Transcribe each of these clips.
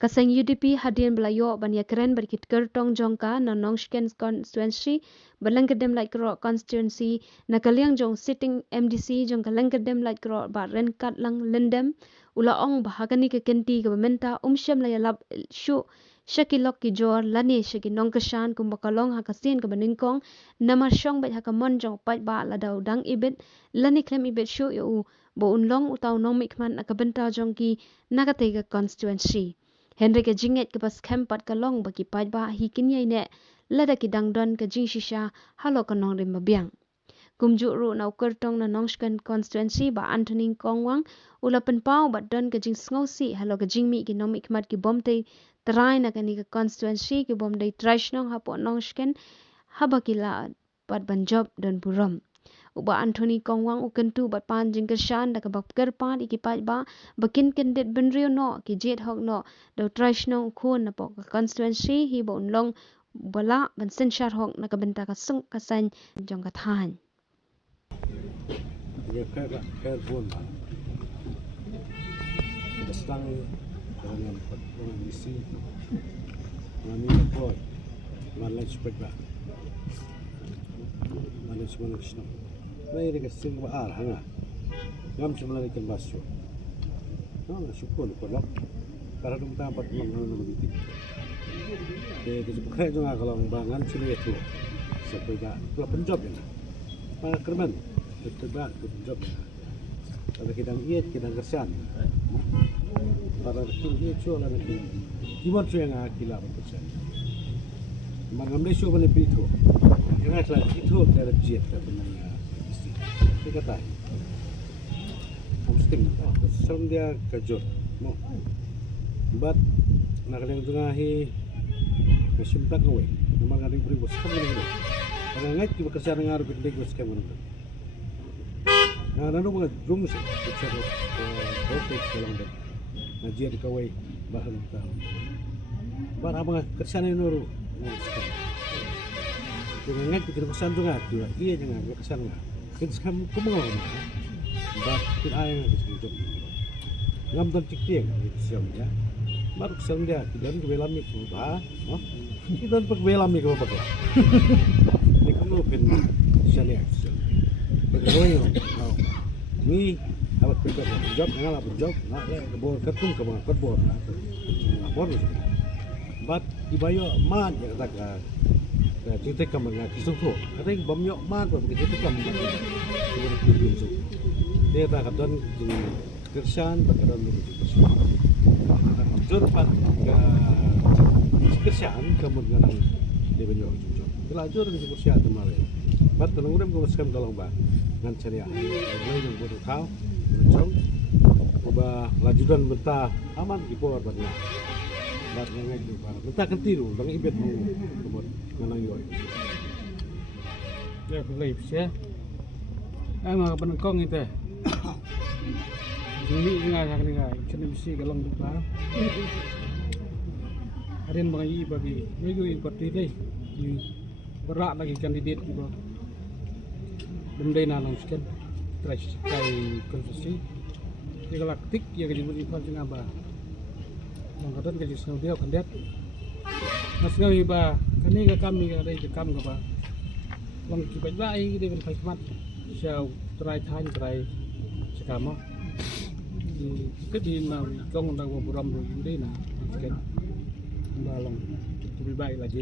Kasang UDP hadian belayo bania keren berkit kertong jongka na nongsken constituency balangkedem like kro constituency na kaliang jong sitting MDC jong kalangkedem like kro ba ren kat lang lendem ula ong bahagani ke kenti governmenta umsyam la yalab shu shakilok ki jor lani shaki nongkashan kumbakalong hakasin ke beningkong namar syong bet hakamon jong pat ba la daw dang ibet lani klem ibet shu yu bo unlong utaw nong mikman akabenta jong ki nakatega constituency Henry ke jinget ke pas kempat kalong bagi pat ba hikin yai ne lada ki dangdon ke jing shisha halo kanong rim babiang kumju ru na kertong na nongskan constituency ba Anthony Kongwang ula penpau ba don ke jing sngosi halo ke jing mi ki nom ikmat ki bomte terai na kani ke constituency ki bomte trashnong hapo nongskan haba ki la pat banjob don buram uba Anthony Kongwang ukentu bat pan jing kershan da kabak kerpan ikipat ba bakin kendit benrio no ki jet hok no do trash no khun na pok constituency hi bon long bala ban sen shar hok na kabenta ka sung kasan jong ka than ya kayak pun sedang dengan kondisi kami pun malah sepeda malah semua kisah May regasing ba hanga. Ngam simula ikan baso. No, syukur ko lang. Para dum tapat lang ng bitik. Kasi bukan juga kalau bangan sini itu. Sepeda kalau penjob ya. Para kerman itu ba penjob. Kalau kita iet kita kersan. Para itu itu lah nanti. Gimana sih yang akila berkersan. Mangam lesu balik itu. Yang asal itu dari jet tapi kata homesting serem dia kejut mo but nakaling tungahi kasimtak kowe memang ada beri bos kamu ni karena ngai tiba kerja dengan arus gede bos kamu ni nah nanu mga drum sih kerja rotate dalam dek ngaji di kowe bahan tahu bar apa kerja ni nuru sekarang dengan ngai kita kesan tunga dia iya dengan kesan nggak kita sekarang kumau but kita ayah kita ngam dan ciktiang siamnya baru siam dia tidak kebelam itu bah kita kebelam itu apa lah ini kamu pun siapa bagaimana ni awak pergi job ngalah job nak kebor ketung kebor kebor but dibayar man yang tak cerita kamu dengan kisah tu, ada yang bom yok man, begitu tu kamu begitu. Dia tak kadang jadi kersan, tak kadang begitu kersan. Jod pat kersan kamu dengan dia banyak jujur. Kalau jod dengan kersan tu malah. But kalau orang kau sekarang kalau bah, ngan cari orang yang bodoh kau, macam, ubah lajudan betah aman di bawah banyak. Bat ngai tu bar. Minta ketiru, bang ibet mau kebot nganang yoi. Ya beli ya. Mah penengkong itu. Jadi ingat yang ni kan, cuma mesti kalau lupa. Harian bagi minggu ini parti ni, berat lagi kandidat juga. Benda nanang sekian, terus kai konstitusi. Jika laktik, ya kerja beri pun jangan apa. Mengatakan kerja sekali dia kandidat. Naskah iba, kini kami ada kam ke ba. Wang kibat baik dia berkhidmat. Siapa try time try sekama. Di mau kong undang buram ini nah, sekian. Balong lebih baik lagi.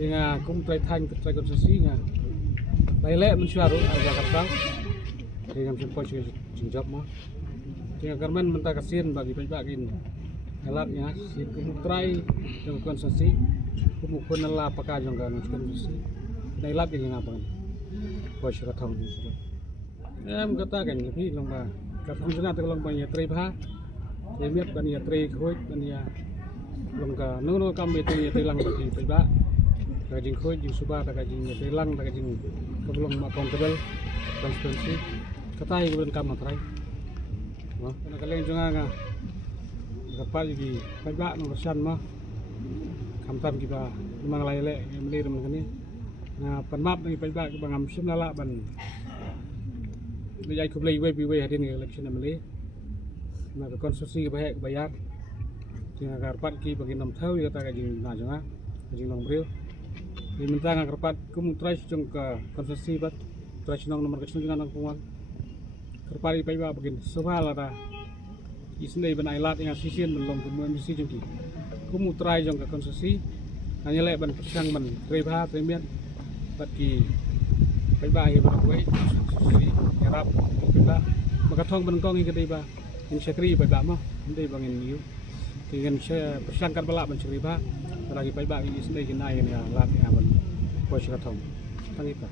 Dengan kong try time try konstitusi nga. Lain mensyuaru ada kata. Dengan sempat jinjab mah. Dengan karman mentah kasihan bagi bagiin. Alatnya si kumutrai yang konstitusi kumukun Allah apakah yang kan konstitusi nailat yang apa kau sudah tahu juga katakan lebih lomba kata juga terlalu banyak terima jemiat banyak terikut banyak lomba nunggu kami itu hilang bagi tiba kajing kuat jing subah kajing hilang kajing kebelum accountable konstitusi kata yang belum kami terai karena kalian juga kapal di pajak nomor san mah kamtam kita memang layak yang beli dengan ni nah penmap ni pajak kita ngam sim lala ban bijai kublai we hari ni election beli nah konstitusi bayar Kaya karpat ki bagi nam tahu ya kata kajing na jonga kajing nong bril. Di minta karpat kumutrai jong ke konsesi bat trai nong nomor kecil dengan nong kuang. Karpat ipai ba bagi soal ada isne ban ailat yang sisian belum kemudian misi jong ki. Kumutrai jong ke konsesi hanya lek ban persang ban reba tremian bat ki pai ba hi ban kuai sisi erap kita maka thong ban kong ki ba in sakri pai ba mah ndai bangin yu dengan saya persangkat balak mencuri bah lagi baik-baik ini sendiri naik ya lat ya ban posisi katong tangita